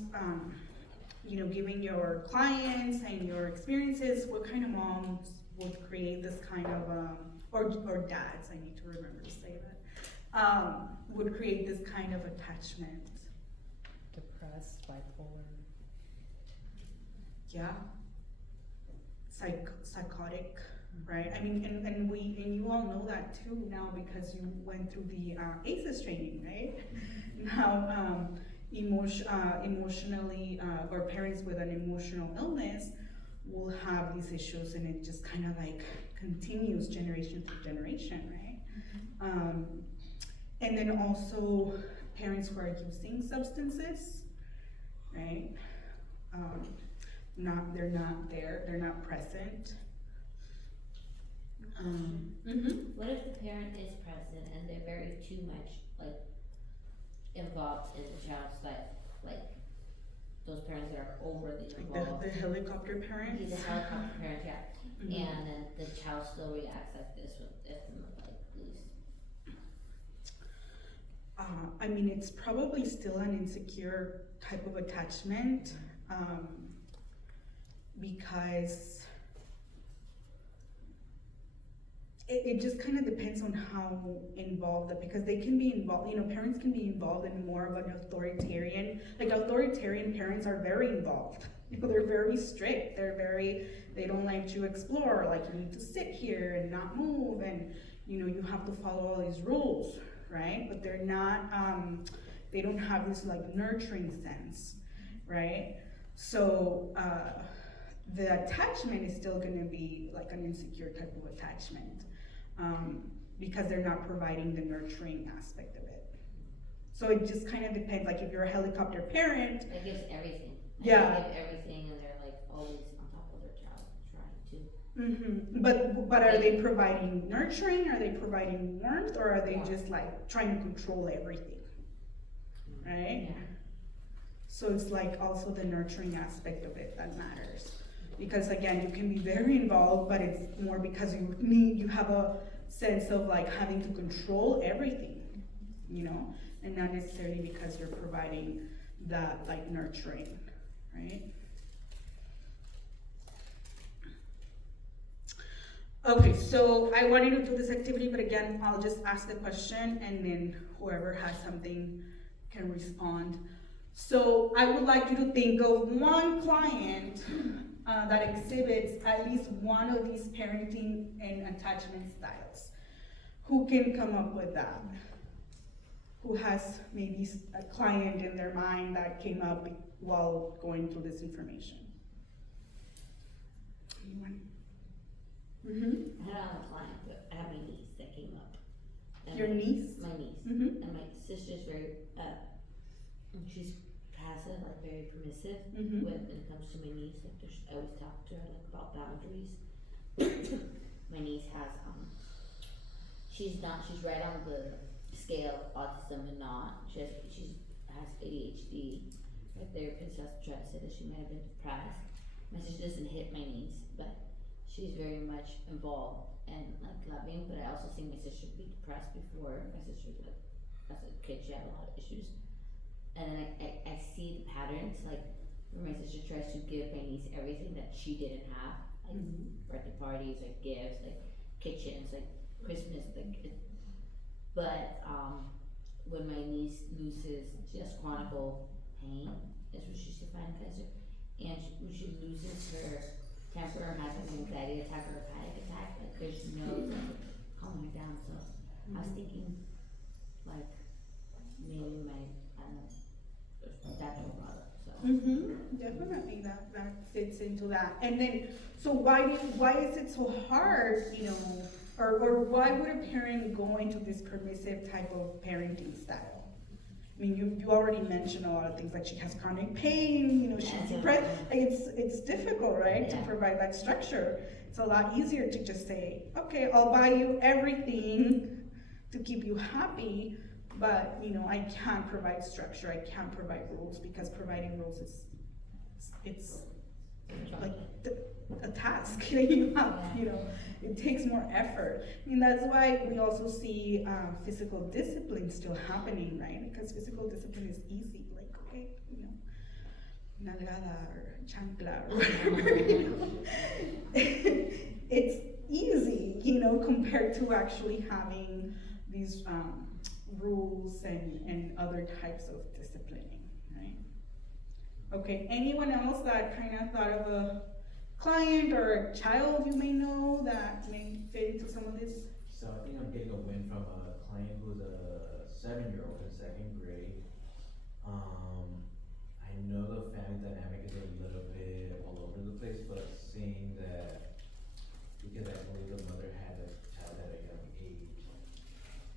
given your clients and your experiences, what kind of moms would create this kind of, or dads, I need to remember to say that, would create this kind of attachment? Depressed, bipolar. Yeah. Psychotic, right? I mean, and you all know that too now because you went through the ACEs training, right? Now, emotionally, or parents with an emotional illness will have these issues, and it just kind of like continues generation to generation, right? And then also parents who are using substances, right? They're not there, they're not present. What if the parent is present and they're very too much, like, involved in the child's life, like, those parents that are overly involved? The helicopter parents? He's a helicopter parent, yeah. And then the child still reacts like this with them, like, loose. I mean, it's probably still an insecure type of attachment, because it just kind of depends on how involved, because they can be involved, parents can be involved in more of an authoritarian parents are very involved. They're very strict, they don't let you explore, like you need to sit here and not move, and you have to follow all these rules, right? But they're not, they don't have this like nurturing sense, right? So, the attachment is still gonna be like an insecure type of attachment, because they're not providing the nurturing aspect of it. So it just kind of depends, like if you're a helicopter parent. It gives everything. Yeah. They give everything and they're like always on top of their child, trying to. But are they providing nurturing? Are they providing warmth? Or are they just like trying to control everything, right? Yeah. So it's like also the nurturing aspect of it that matters. Because again, you can be very involved, but it's more because you have a sense of like having to control everything, and not necessarily because you're providing that like nurturing, right? Okay, so I wanted to do this activity, but again, I'll just ask the question and then whoever has something can respond. So I would like you to think of one client that exhibits at least one of these parenting and attachment styles. Who can come up with that? Who has maybe a client in their mind that came up while going through this information? Anyone? I don't have a client, but I have my niece that came up. And Your niece? My niece. Mm-hmm. And my sister's very, she's passive, like very permissive Mm-hmm. when it comes to my niece. Like I always talk to her like about boundaries. My niece has, she's right on the scale of autism and not. She has ADHD. My therapist has tried to say that she might have been depressed. My sister doesn't hit my niece, but she's very much involved and like loving, but I also see my sister be depressed before. My sister, like, as a kid, she had a lot of issues. And then I see the patterns, like where my sister tries to give my niece everything that she didn't have, like birthday parties, like gifts, like kitchens, like Christmas, like. But when my niece loses, she has chronic pain, is what she's defined as, and when she loses her temper and has anxiety attack or a panic attack, like there's no calming her down, so I was thinking, like, maybe I don't know, that don't bother, so. Definitely, that fits into that. And then, so why is it so hard, you know, or why would a parent go into this permissive type of parenting style? I mean, you already mentioned a lot of things, like she has chronic pain, you know, she's depressed, like it's difficult, right, to provide that structure. It's a lot easier to just say, okay, I'll buy you everything to keep you happy, but, you know, I can't provide structure, I can't provide rules, because providing rules it's like a task that you have, you know, it takes more effort. I mean, that's why we also see physical discipline still happening, right? Because physical discipline is easy, like, okay, you know, nalgada or chancla or whatever, you know. It's easy, you know, compared to actually having these rules and other types of disciplining, right? Okay, anyone else that kind of thought of a client or a child you may know that may fit into some of this? So I think I'm getting a win from a client who's a 7-year-old in 2nd grade. I know the family dynamic is a little bit all over the place, but seeing that, because I believe the mother had a child at a young age,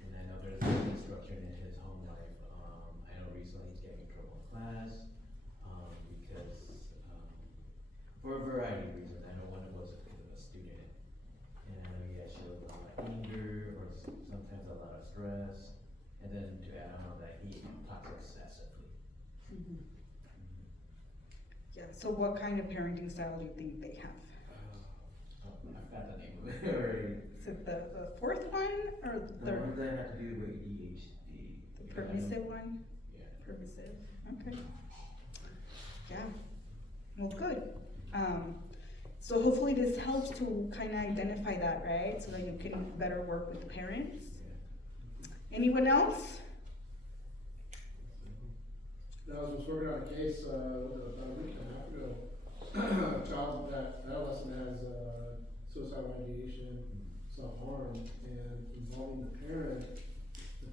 and I know there's some disruption in his home life. I know recently he's getting in trouble in class, because, for a variety of reasons. I know one was because of a student, and I know he had showed a lot of anger, or sometimes a lot of stress, and then to add on that, he talks excessively. Yeah, so what kind of parenting style do you think they have? I forgot the name of it already. Is it the fourth one or the The third? ones that have to do with ADHD. The permissive one? Yeah. Permissive, okay. Yeah, well, good. So hopefully this helps to kind of identify that, right? So that you can better work with the parents. Anyone else? I was just working on a case about a week and a half ago. A child, that adolescent has suicidal ideation, self-harm, and involving the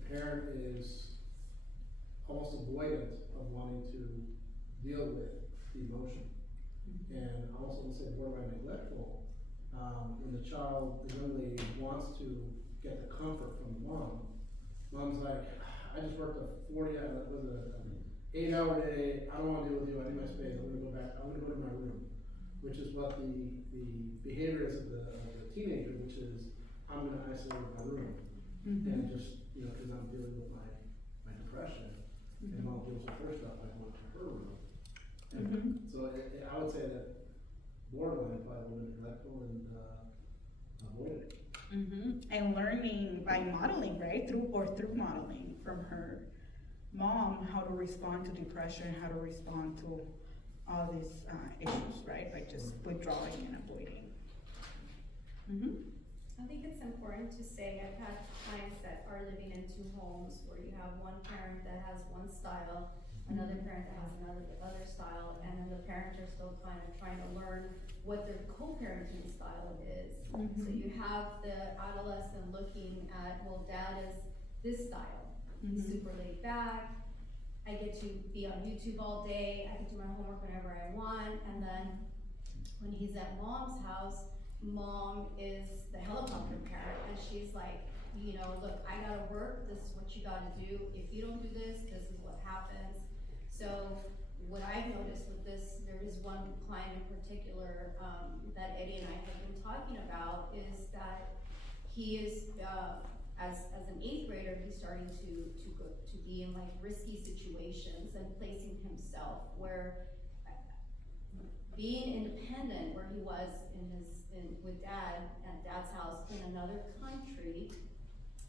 parent is almost avoidant of wanting to deal with the emotion. And I also want to say borderline neglectful. When the young lady wants to get the comfort from the mom's like, I just worked a 8-hour day, I don't want to deal with you, I need my space, I'm gonna go to my room. Which is what the behavior is of the teenager, which is, I'm gonna isolate my room. And just, you know, because I'm dealing with my depression, and mom deals with her stuff by going to her room. And so I would say that borderline probably a little bit neglectful and avoided. And learning by modeling, right? Through modeling from her mom how to respond to depression, how to respond to all these issues, right? By just withdrawing and avoiding. I think it's important to say I've had clients that are living in 2 homes where you have one parent that has one style, another parent that has another style, and then the parents are still kind of trying to learn what their co-parenting style is. So you have the adolescent looking at, well, dad is this style. He's super laid back. I get to be on YouTube all day. I can do my homework whenever I want. And then when he's at mom's house, mom is the helicopter parent, and she's like, you know, look, I gotta work. This is what you gotta do. If you don't do this, this is what happens. So what I've noticed with this, there is one client in particular that Eddie and I have been talking about, is that he is, as an 8th grader, he's starting to be in like risky situations and placing himself where being independent, where he was with dad at dad's house in another country,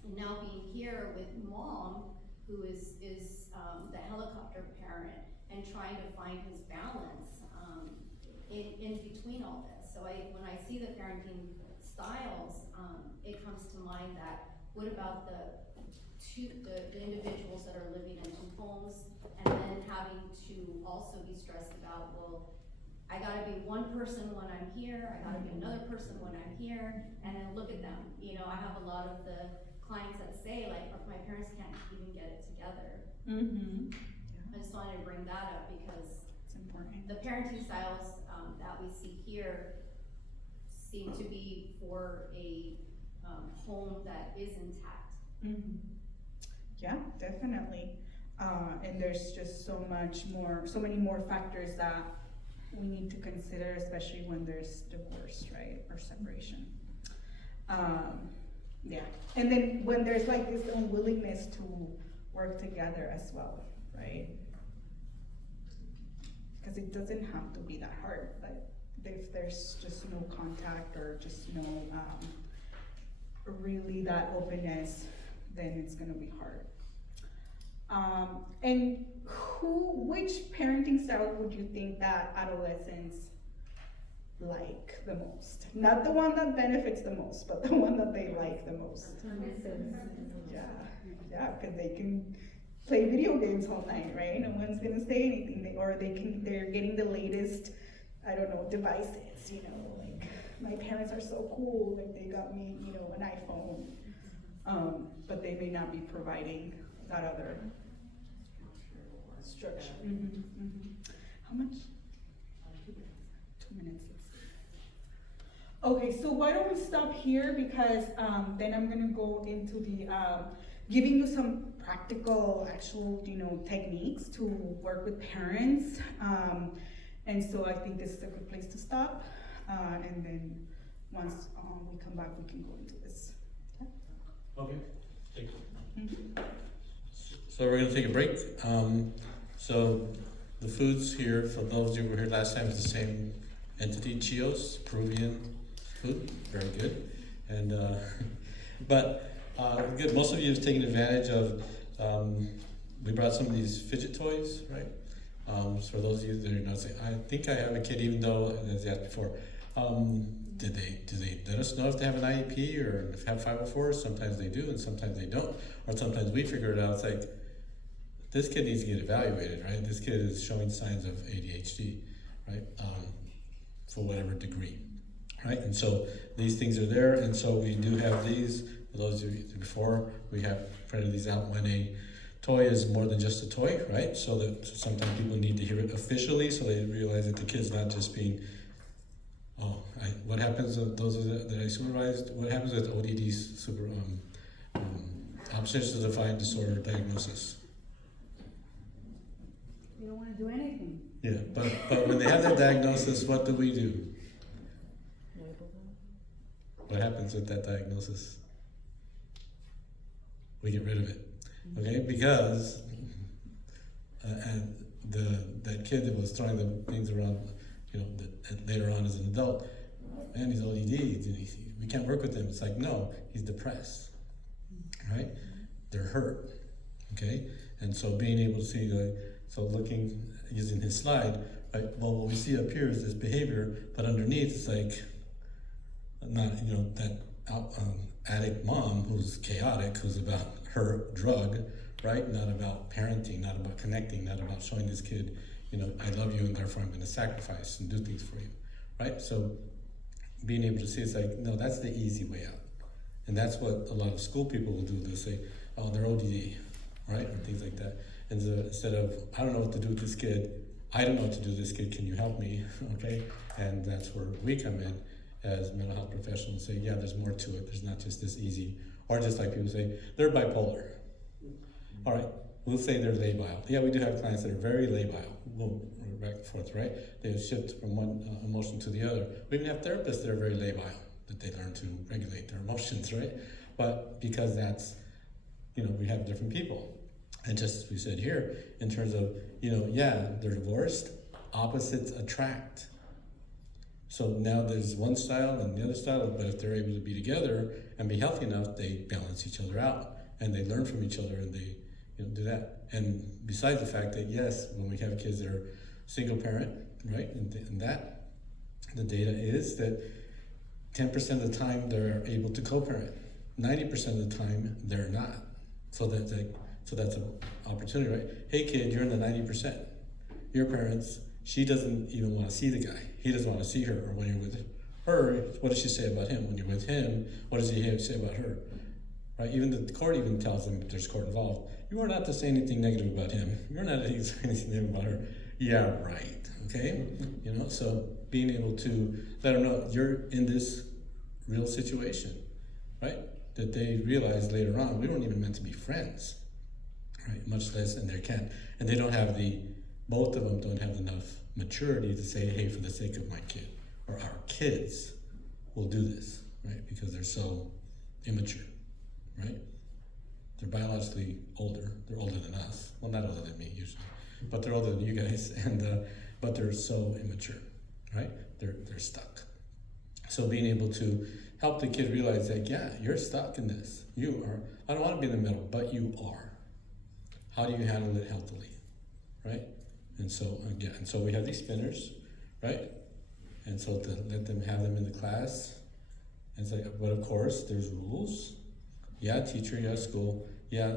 and now being here with mom, who is the helicopter parent, and trying to find his balance in between all this. So when I see the parenting styles, it comes to mind that what about the individuals that are living in 2 homes, and then having to also be stressed about, well, I gotta be one person when I'm here, I gotta be another person when I'm here, and then look at them. You know, I have a lot of the clients that say like, "Oh, my parents can't even get it together." Mm-hmm. I just wanted to bring that up because It's important. the parenting styles that we see here seem to be for a home that is intact. Mm-hmm. Yeah, definitely. And there's just so many more factors that we need to consider, especially when there's divorce, right, or separation. Yeah, and then when there's like this unwillingness to work together as well, right? Because it doesn't have to be that hard, but if there's just no contact or just no really that openness, then it's gonna be hard. And which parenting style would you think that adolescents like the most? Not the one that benefits the most, but the one that they like the most. Yeah, because they can play video games all night, right? No one's gonna say anything. They're getting the latest, I don't know, devices, you know, like my parents are so cool, like they got me, you know, an iPhone. But they may not be providing that other structure. Mm-hmm, mm-hmm. How much? 2 minutes. Okay, so why don't we stop here, because then I'm gonna go into the giving you some practical, actual, you know, techniques to work with parents. And so I think this is a good place to stop. And then once we come back, we can go into this. Okay, thank you. Mm-hmm. So we're gonna take a break. So the foods here, for those of you who were here last time, is the same entity, Chios, Peruvian food, very good. And good. Most of you have taken advantage of. We brought some of these fidget toys, right? So for those of you that are not saying, I think I have a kid, even though, as I asked before, do they let us know if they have an IEP or have 504? Sometimes they do, and sometimes they don't. Or sometimes we figure it out. It's like, this kid needs to get evaluated, right? This kid is showing signs of ADHD, right? For whatever degree, right? And so these things are there, and so we do have these. For those of you before, we have printed these out when a toy is more than just a toy, right? So that sometimes people need to hear it officially, so they realize that the kid's not just being, what happens with those that I supervised? What happens with ODD, opposition to defiant disorder diagnosis? You don't want to do anything. Yeah, but when they have that diagnosis, what do we do? What happens with that diagnosis? We get rid of it, okay? Because and that kid that was throwing the things around, you know, that later on as an adult, man, he's ODD. We can't work with him. It's like, no, he's depressed, right? They're hurt, okay? And so being able to see using his slide, right? Well, what we see up here is this behavior, but underneath it's like, not, you know, that addict mom who's chaotic, who's about her drug, right? Not about parenting, not about connecting, not about showing this kid, you know, I love you and therefore I'm going to sacrifice and do things for you, right? So being able to see, it's like, no, that's the easy way out. And that's what a lot of school people will do. They'll say, oh, they're ODD, right? Or things like that. And so instead of, I don't know what to do with this kid, I don't know what to do with this kid, can you help me, okay? And that's where we come in as mental health professionals and say, yeah, there's more to it. There's not just this easy, or just like people say, they're bipolar. All right, we'll say they're labile. Yeah, we do have clients that are very labile. We'll back and forth, right? They shift from one emotion to the other. We even have therapists that are very labile, that they learn to regulate their emotions, right? But because that's, you know, we have different people. And just as we said here, in terms of, you know, yeah, they're divorced, opposites attract. So now there's one style and the other style, but if they're able to be together and be healthy enough, they balance each other out and they learn from each other and they, you know, do that. And besides the fact that, yes, when we have kids that are single parent, right, and that, the data is that 10% of the time they're able to co-parent, 90% of the time they're not. So that's an opportunity, right? Hey kid, you're in the 90%. Your parents she doesn't even want to see the guy. He doesn't want to see her. Or when you're with her, what does she say about him? When you're with him, what does he say about her? Right? Even the court even tells them, if there's court involved, you are not to say anything negative about him. You're not to say anything negative about her. Yeah, right. Okay? You know, so being able to let them know you're in this real situation, right? That they realize later on, we weren't even meant to be friends, right? Much less, and they can't. And they don't have both of them don't have enough maturity to say, hey, for the sake of my kid, or our kids, we'll do this, right? Because they're so immature, right? They're biologically older. They're older than us. Well, not older than me usually, but they're older than you guys, and but they're so immature, right? They're stuck. So being able to help the kid realize that, yeah, you're stuck in this. You are. I don't want to be in the middle, but you are. How do you handle it healthily, right? And so again, so we have these spinners, right? And so to let them have them in the class, and it's like, but of course there's rules. Yeah, teacher, yeah, school, yeah,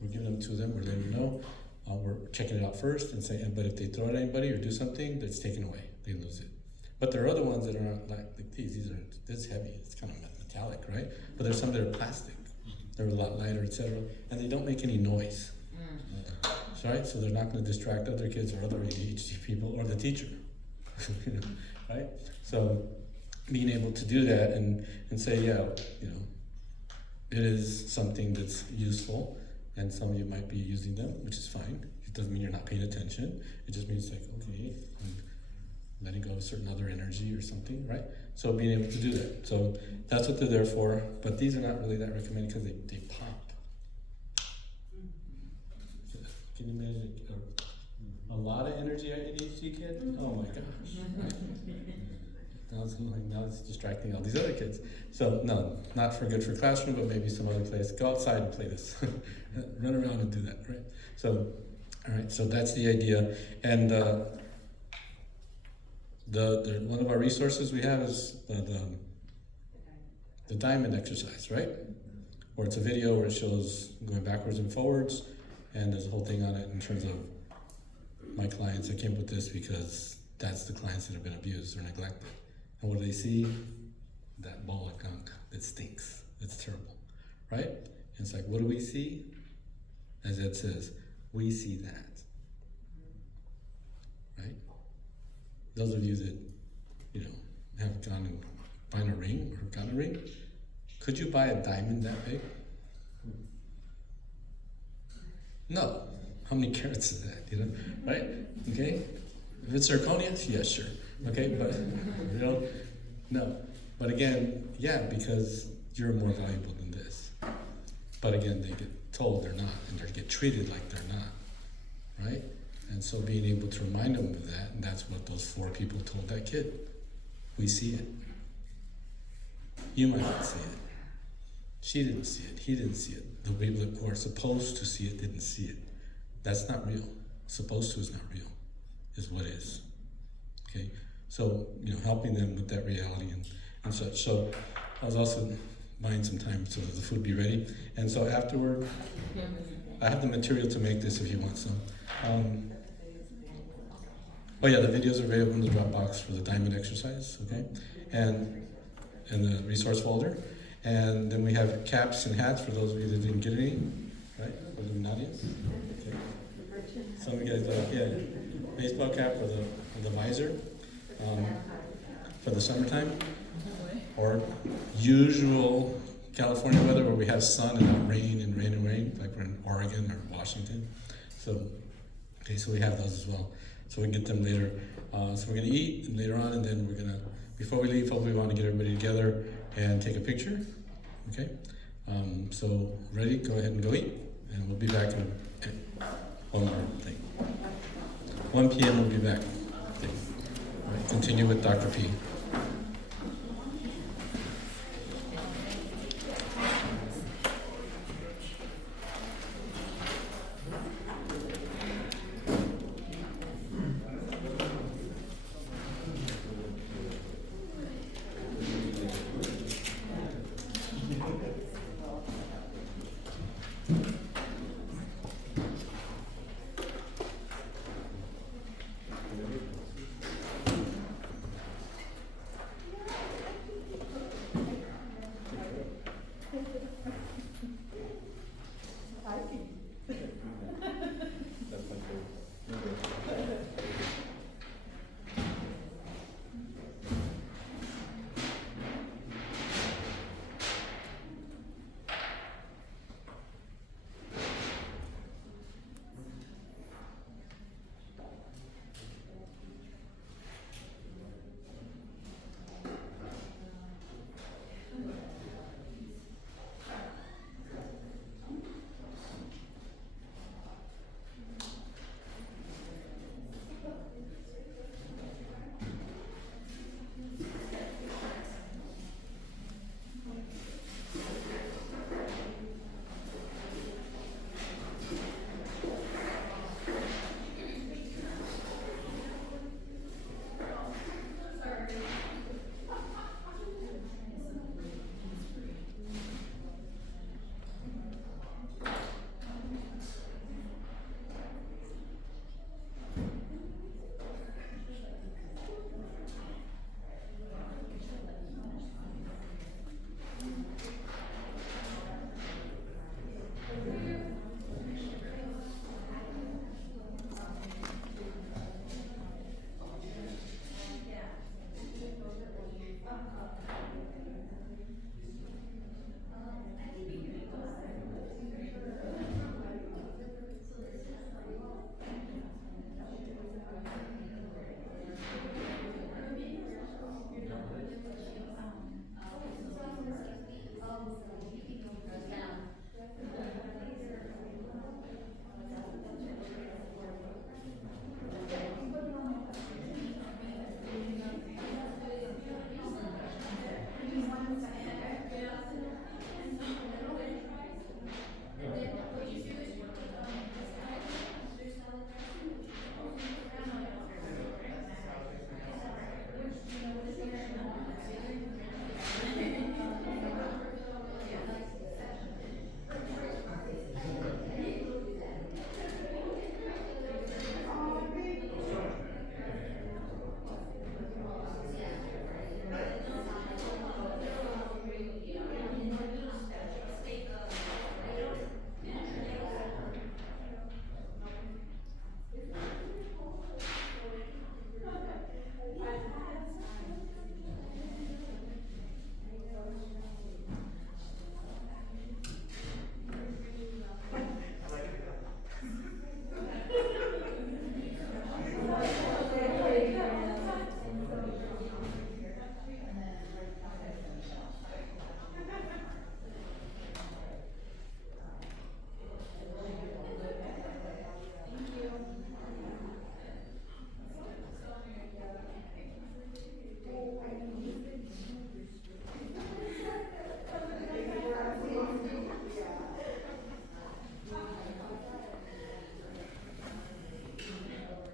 we're giving them to them, we're letting them know. We're checking it out first and saying, but if they throw it at anybody or do something, that's taken away. They lose it. But there are other ones that are like these. These are this heavy. It's kind of metallic, right? But there's some that are plastic. They're a lot lighter, etc. And they don't make any noise. Right? So they're not going to distract other kids or other ADHD people or the teacher. Right? So being able to do that and say, yeah, you know, it is something that's useful, and some of you might be using them, which is fine. It doesn't mean you're not paying attention. It just means like, okay, I'm letting go of a certain other energy or something, right? So being able to do that. So that's what they're there for, but these are not really that recommended because they pop. Can you imagine a lot of energy at ADHD kid? Oh my gosh. Right? Now it's distracting all these other kids. So no, not for good for classroom, but maybe some other place. Go outside and play this. Run around and do that, right? So, all right, so that's the idea. And one of our resources we have is the diamond exercise, right? Where it's a video where it shows going backwards and forwards, and there's a whole thing on it in terms of my clients. I came up with this because that's the clients that have been abused or neglected. And what do they see? That ball of gunk that stinks. That's terrible, right? And it's like, what do we see? As Ed says, we see that, right? Those of you that, you know, have gone and find a ring or have got a ring, could you buy a diamond that big? No. How many carats is that, you know, right? Okay? If it's zirconia, yeah, sure. Okay, but, you know, no. But again, yeah, because you're more valuable than this. But again, they get told they're not, and they get treated like they're not, right? And so being able to remind them of that, and that's what those 4 people told that kid. We see it. You might not see it. She didn't see it. He didn't see it. The people that were supposed to see it didn't see it. That's not real. Supposed to is not real, is what is. Okay? So, you know, helping them with that reality and such. So I was also buying some time so that the food be ready. And so afterward, I have the material to make this if you want some. Oh yeah, the videos are available in the Dropbox for the diamond exercise, okay? And the resource folder. And then we have caps and hats for those of you that didn't get any, right? For the Nadias. Okay. Some of you guys baseball cap for the visor for the summertime, or usual California weather where we have sun and not rain and rain and rain, like we're in Oregon or Washington. So, okay, so we have those as well. So we can get them later. So we're gonna eat later on, and then we're gonna, before we leave, hopefully we want to get everybody together and take a picture. Okay, so ready? Go ahead and go eat, and we'll be back in one more thing. 1 p.m. we'll be back. Okay. All right, continue with Dr. P.